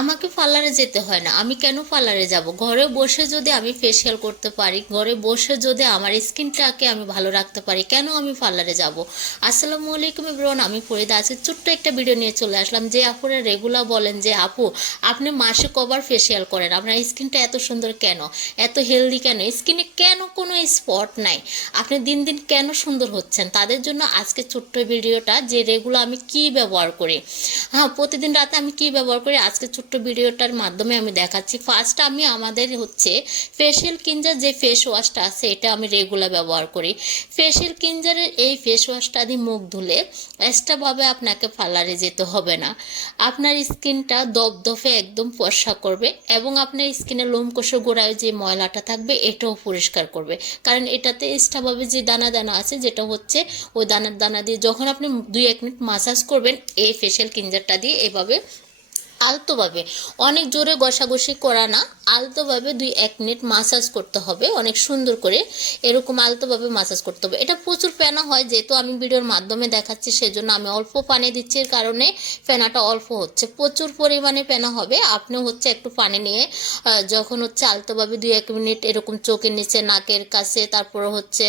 আমাকে পার্লারে যেতে হয় না। আমি কেন পার্লারে যাব? ঘরে বসে যদি আমি ফেসিয়াল করতে পারি, ঘরে বসে যদি আমার স্কিনটাকে আমি ভালো রাখতে পারি, কেন আমি পার্লারে যাব? আসসালামু আলাইকুম ইব্রান আমি ফরিদা আছি। ছোট্ট একটা ভিডিও নিয়ে চলে আসলাম, যে আপুরা রেগুলার বলেন যে, আপু, আপনি মাসে কবার ফেসিয়াল করেন? আপনার স্কিনটা এত সুন্দর কেন? এত হেলদি কেন? স্কিনে কেন কোনো স্পট নাই? আপনি দিন দিন কেন সুন্দর হচ্ছেন? তাদের জন্য আজকে ছোট্ট ভিডিওটা যে রেগুলার আমি কি ব্যবহার করি? হ্যাঁ প্রতিদিন রাতে আমি কি ব্যবহার করি? আজকে ছোট্ট ভিডিওটার মাধ্যমে আমি দেখাচ্ছি। ফার্স্ট আমি আমাদের হচ্ছে ফেশিয়াল কিনজার যে ফেস ওয়াশটা আছে, এটা আমি রেগুলার ব্যবহার করি। ফেশিয়াল কিনজারের এই ফেস ওয়াশটা দিয়ে মুখ ধুলে এক্সট্রাভাবে আপনাকে পার্লারে যেতে হবে না। আপনার স্কিনটা দপদপে একদম ফর্সা করবে এবং আপনার স্কিনের লোমকোষের গোড়ায় যে ময়লাটা থাকবে, এটাও পরিষ্কার করবে। কারণ এটাতে এক্সট্রাভাবে যে দানা দানা আছে, যেটা হচ্ছে ওই দানার দানা দিয়ে যখন আপনি দুই এক মিনিট মাসাজ করবেন, এই ফেশিয়াল কিনজারটা দিয়ে এভাবে আলতোভাবে। অনেক জোরে ঘষাঘষি করা না, আলতোভাবে দুই এক মিনিট মাসাজ করতে হবে। অনেক সুন্দর করে এরকম আলতোভাবে মাসাজ করতে হবে। এটা প্রচুর ফেনা হয়, যেহেতু আমি ভিডিওর মাধ্যমে দেখাচ্ছি, সেজন্য আমি অল্প পানি দিচ্ছি। এর কারণে ফেনাটা অল্প হচ্ছে। প্রচুর পরিমাণে ফেনা হবে। আপনি হচ্ছে একটু পানি নিয়ে যখন হচ্ছে আলতোভাবে দুই এক মিনিট এরকম চোখের নিচে, নাকের কাছে, তারপরে হচ্ছে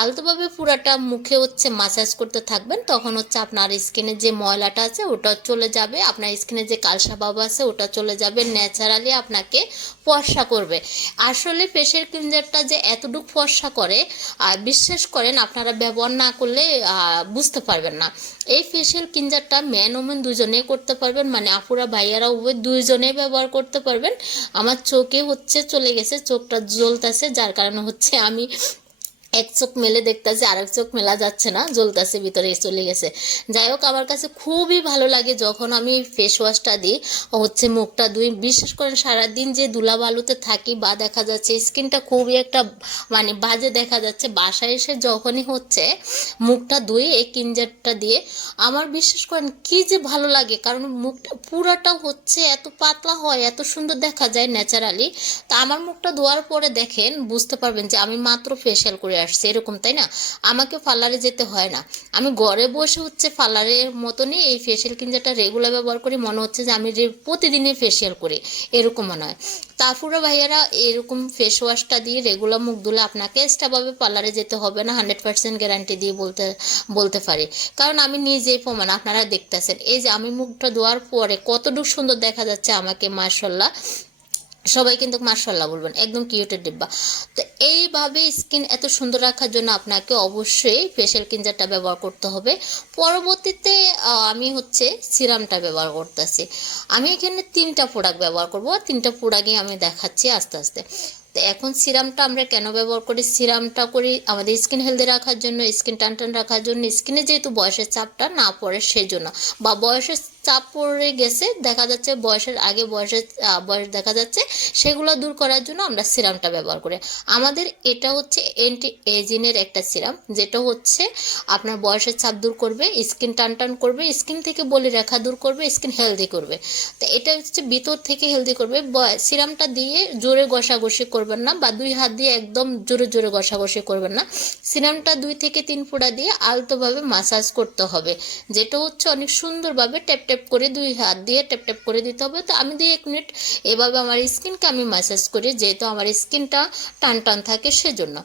আলতোভাবে পুরাটা মুখে হচ্ছে মাসাজ করতে থাকবেন, তখন হচ্ছে আপনার স্কিনে যে ময়লাটা আছে, ওটা চলে যাবে। আপনার স্কিনে যে কালসা বাবা আছে, ওটা চলে যাবে ন্যাচারালি আপনাকে ফর্সা করবে। আসলে ফেসের ক্লিনজারটা যে এতটুকু ফর্সা করে, আর বিশ্বাস করেন আপনারা ব্যবহার না করলে বুঝতে পারবেন না। এই ফেসিয়াল ক্লিনজারটা ম্যান ওমেন দুজনেই করতে পারবেন মানে আপুরা, ভাইয়ারা উভয় দুইজনেই ব্যবহার করতে পারবেন। আমার চোখে হচ্ছে, চলে গেছে, চোখটা জ্বলতেছে, যার কারণে হচ্ছে আমি এক চোখ মেলে দেখতেছে, আরেক চোখ মেলা যাচ্ছে না, জ্বলতেছে, ভিতরে চলে গেছে। যাই হোক, আমার কাছে খুবই ভালো লাগে যখন আমি ফেস ওয়াশটা দিই, হচ্ছে মুখটা ধুই। বিশেষ করে সারাদিন যে দুলা বালুতে থাকি বা দেখা যাচ্ছে স্কিনটা খুবই একটা মানে বাজে দেখা যাচ্ছে, বাসায় এসে যখনই হচ্ছে মুখটা ধুই, এই কিঞ্জারটা দিয়ে, আমার বিশ্বাস করেন কি যে ভালো লাগে। কারণ মুখটা পুরাটা হচ্ছে এত পাতলা হয়, এত সুন্দর দেখা যায় ন্যাচারালি তা আমার মুখটা ধোয়ার পরে দেখেন, বুঝতে পারবেন যে আমি মাত্র ফেশিয়াল করে আসছি, এরকম, তাই না? আমাকে পার্লারে যেতে হয় না। আমি ঘরে বসে হচ্ছে পার্লারের মতনই এই ফেসিয়াল কিনজাটা রেগুলার ব্যবহার করি। মনে হচ্ছে যে আমি প্রতিদিনই ফেসিয়াল করি এরকম মনে হয় তারপরে ভাইয়ারা এরকম ফেস ওয়াশটা দিয়ে রেগুলার মুখ ধুলে আপনাকে এক্সট্রাভাবে পার্লারে যেতে হবে না হান্ড্রেড পার্সেন্ট গ্যারান্টি দিয়ে বলতে বলতে পারি। কারণ আমি নিজেই প্রমাণ, আপনারা দেখতেছেন। এই যে আমি মুখটা ধোয়ার পরে কতটুকু সুন্দর দেখা যাচ্ছে আমাকে মার্শাল্লাহ সবাই কিন্তু মার্শাল্লাহ বলবেন, একদম কিউটের ডিব্বা। তো এইভাবে স্কিন এত সুন্দর রাখার জন্য আপনাকে অবশ্যই ফেশিয়াল ক্লিনজারটা ব্যবহার করতে হবে। পরবর্তীতে আমি হচ্ছে সিরামটা ব্যবহার করতেছি। আমি এখানে তিনটা প্রোডাক্ট ব্যবহার করব, তিনটা প্রোডাক্টই আমি দেখাচ্ছি আস্তে আস্তে। তো এখন সিরামটা আমরা কেন ব্যবহার করি? সিরামটা করি আমাদের স্কিন হেলদি রাখার জন্য স্কিন টান টান রাখার জন্য। স্কিনে যেহেতু বয়সের চাপটা না পড়ে সেই জন্য বা বয়সের চাপ পড়ে গেছে, দেখা যাচ্ছে বয়সের আগে বয়সের বয়স দেখা যাচ্ছে, সেগুলো দূর করার জন্য আমরা সিরামটা ব্যবহার করি। আমাদের এটা হচ্ছে অ্যান্টি এজিনের একটা সিরাম, যেটা হচ্ছে আপনার বয়সের চাপ দূর করবে স্কিন টান টান করবে স্কিন থেকে বলি রেখা দূর করবে স্কিন হেলদি করবে। তো এটা হচ্ছে ভিতর থেকে হেলদি করবে। সিরামটা দিয়ে জোরে ঘষাঘষি করবেন না বা দুই হাত দিয়ে একদম জোরে জোরে ঘষাঘষি করবেন না। সিরামটা দুই থেকে তিন ফোঁটা দিয়ে আলতোভাবে মাসাজ করতে হবে, যেটা হচ্ছে অনেক সুন্দরভাবে ট্যাপ ট্যাপ করে দুই হাত দিয়ে ট্যাপ ট্যাপ করে দিতে হবে। তো আমি দুই এক মিনিট এভাবে আমার স্কিনকে আমি ম্যাসাজ করি, যেহেতু আমার স্কিনটা টান টান থাকে সেজন্য।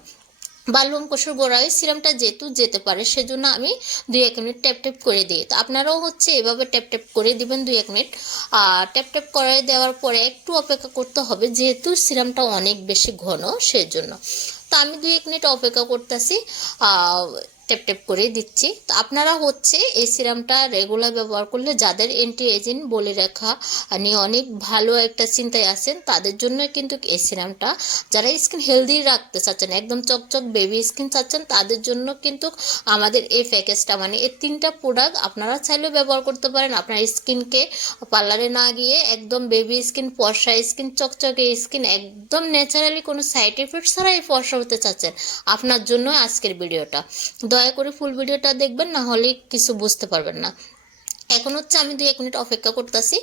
বা লোমকোষের গোড়ায় সিরামটা যেহেতু যেতে পারে সেজন্য আমি দুই এক মিনিট ট্যাপ ট্যাপ করে দিই। তো আপনারাও হচ্ছে এভাবে ট্যাপ ট্যাপ করে দিবেন দুই এক মিনিট। আর ট্যাপ ট্যাপ করে দেওয়ার পরে একটু অপেক্ষা করতে হবে, যেহেতু সিরামটা অনেক বেশি ঘন সেজন্য। তো আমি দুই এক মিনিট অপেক্ষা করতেছি। ট্যাপ ট্যাপ করে দিচ্ছি। তো আপনারা হচ্ছে এই সিরামটা রেগুলার ব্যবহার করলে যাদের অ্যান্টি এজিং বলে রাখা নিয়ে অনেক ভালো একটা চিন্তায় আছেন, তাদের জন্য কিন্তু এই সিরামটা, যারা স্কিন হেলদি রাখতে চাচ্ছেন, একদম চকচক বেবি স্কিন চাচ্ছেন, তাদের জন্য কিন্তু আমাদের এই প্যাকেজটা মানে এই তিনটা প্রোডাক্ট আপনারা চাইলেও ব্যবহার করতে পারেন। আপনার স্কিনকে পার্লারে না গিয়ে একদম বেবি স্কিন ফর্সা স্কিন চকচকে স্কিন একদম ন্যাচারালি কোনো সাইড এফেক্ট ছাড়াই ফর্সা হতে চাচ্ছেন। আপনার জন্য আজকের ভিডিওটা দয়া করে ফুল ভিডিওটা দেখবেন, না হলে কিছু বুঝতে পারবেন না। এখন হচ্ছে আমি দুই এক মিনিট অপেক্ষা করতেছি।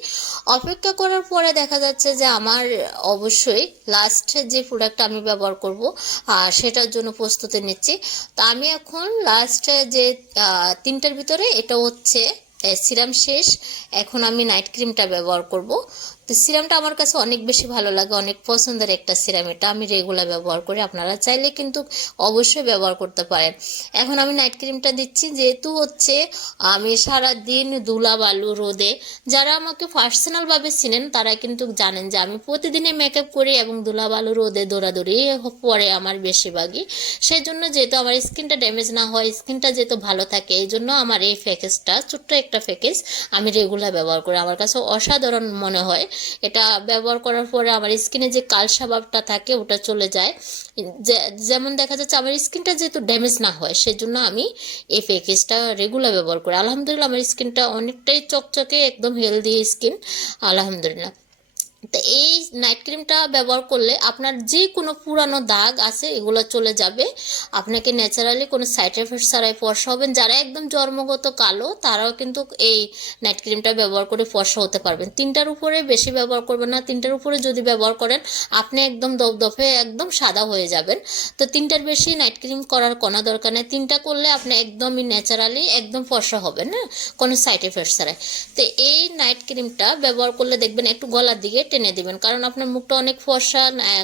অপেক্ষা করার পরে দেখা যাচ্ছে যে আমার অবশ্যই লাস্ট যে প্রোডাক্টটা আমি ব্যবহার করব সেটার জন্য প্রস্তুতি নিচ্ছি। তো আমি এখন লাস্ট যে তিনটার ভিতরে এটা হচ্ছে সিরাম শেষ। এখন আমি নাইট ক্রিমটা ব্যবহার করব। তো সিরামটা আমার কাছে অনেক বেশি ভালো লাগে, অনেক পছন্দের একটা সিরাম। এটা আমি রেগুলার ব্যবহার করি। আপনারা চাইলে কিন্তু অবশ্যই ব্যবহার করতে পারেন। এখন আমি নাইট ক্রিমটা দিচ্ছি। যেহেতু হচ্ছে, আমি সারা দিন দুলা বালু রোদে, যারা আমাকে পার্সোনালভাবে চিনেন, তারা কিন্তু জানেন যে আমি প্রতিদিনে মেকআপ করি এবং দুলা বালু রোদে দৌড়াদৌড়ি পরে আমার বেশিরভাগই। সেই জন্য যেহেতু আমার স্কিনটা ড্যামেজ না হয় স্কিনটা যেহেতু ভালো থাকে, এই জন্য আমার এই ফ্যাকেজটা ছোট্ট একটা ফ্যাকেজ আমি রেগুলার ব্যবহার করি। আমার কাছে অসাধারণ মনে হয়। এটা ব্যবহার করার পরে আমার স্কিনে যে কালসাভাবটা থাকে, ওটা চলে যায়। যেমন দেখা যাচ্ছে আমার স্কিনটা যেহেতু ড্যামেজ না হয়, সেজন্য আমি এই প্যাকেজটা রেগুলার ব্যবহার করি। আলহামদুলিল্লাহ, আমার স্কিনটা অনেকটাই চকচকে, একদম হেলদি স্কিন আলহামদুলিল্লাহ। তো এই নাইট ক্রিমটা ব্যবহার করলে আপনার যে কোনো পুরানো দাগ আছে, এগুলো চলে যাবে। আপনাকে ন্যাচারালি কোনো সাইড এফেক্ট ছাড়াই ফর্সা হবেন যারা একদম জন্মগত কালো, তারাও কিন্তু এই নাইট ক্রিমটা ব্যবহার করে ফর্সা হতে পারবেন। তিনটার উপরে বেশি ব্যবহার করবেন না। তিনটার উপরে যদি ব্যবহার করেন, আপনি একদম দপদপে একদম সাদা হয়ে যাবেন। তো তিনটার বেশি নাইট ক্রিম করার কোনো দরকার নেই। তিনটা করলে আপনি একদমই ন্যাচারালি একদম ফর্সা হবেন না কোনো সাইড এফেক্ট ছাড়াই। তো এই নাইট ক্রিমটা ব্যবহার করলে দেখবেন একটু গলার দিকে টেনে দিবেন। কারণ আপনার মুখটা অনেক ফর্সা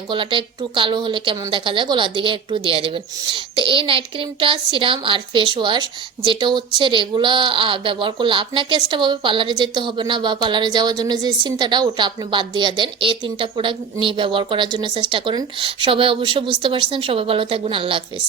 গলাটা একটু কালো হলে কেমন দেখা যায়, গলার দিকে একটু দিয়ে দেবেন। তো এই নাইট ক্রিমটা সিরাম আর ফেস ওয়াশ যেটা হচ্ছে রেগুলার ব্যবহার করলে আপনাকে এক্সট্রাভাবে পার্লারে যেতে হবে না বা পার্লারে যাওয়ার জন্য যে চিন্তাটা, ওটা আপনি বাদ দিয়ে দেন। এই তিনটা প্রোডাক্ট নিয়ে ব্যবহার করার জন্য চেষ্টা করেন। সবাই অবশ্যই বুঝতে পারছেন। সবাই ভালো থাকবেন। আল্লাহ হাফিজ।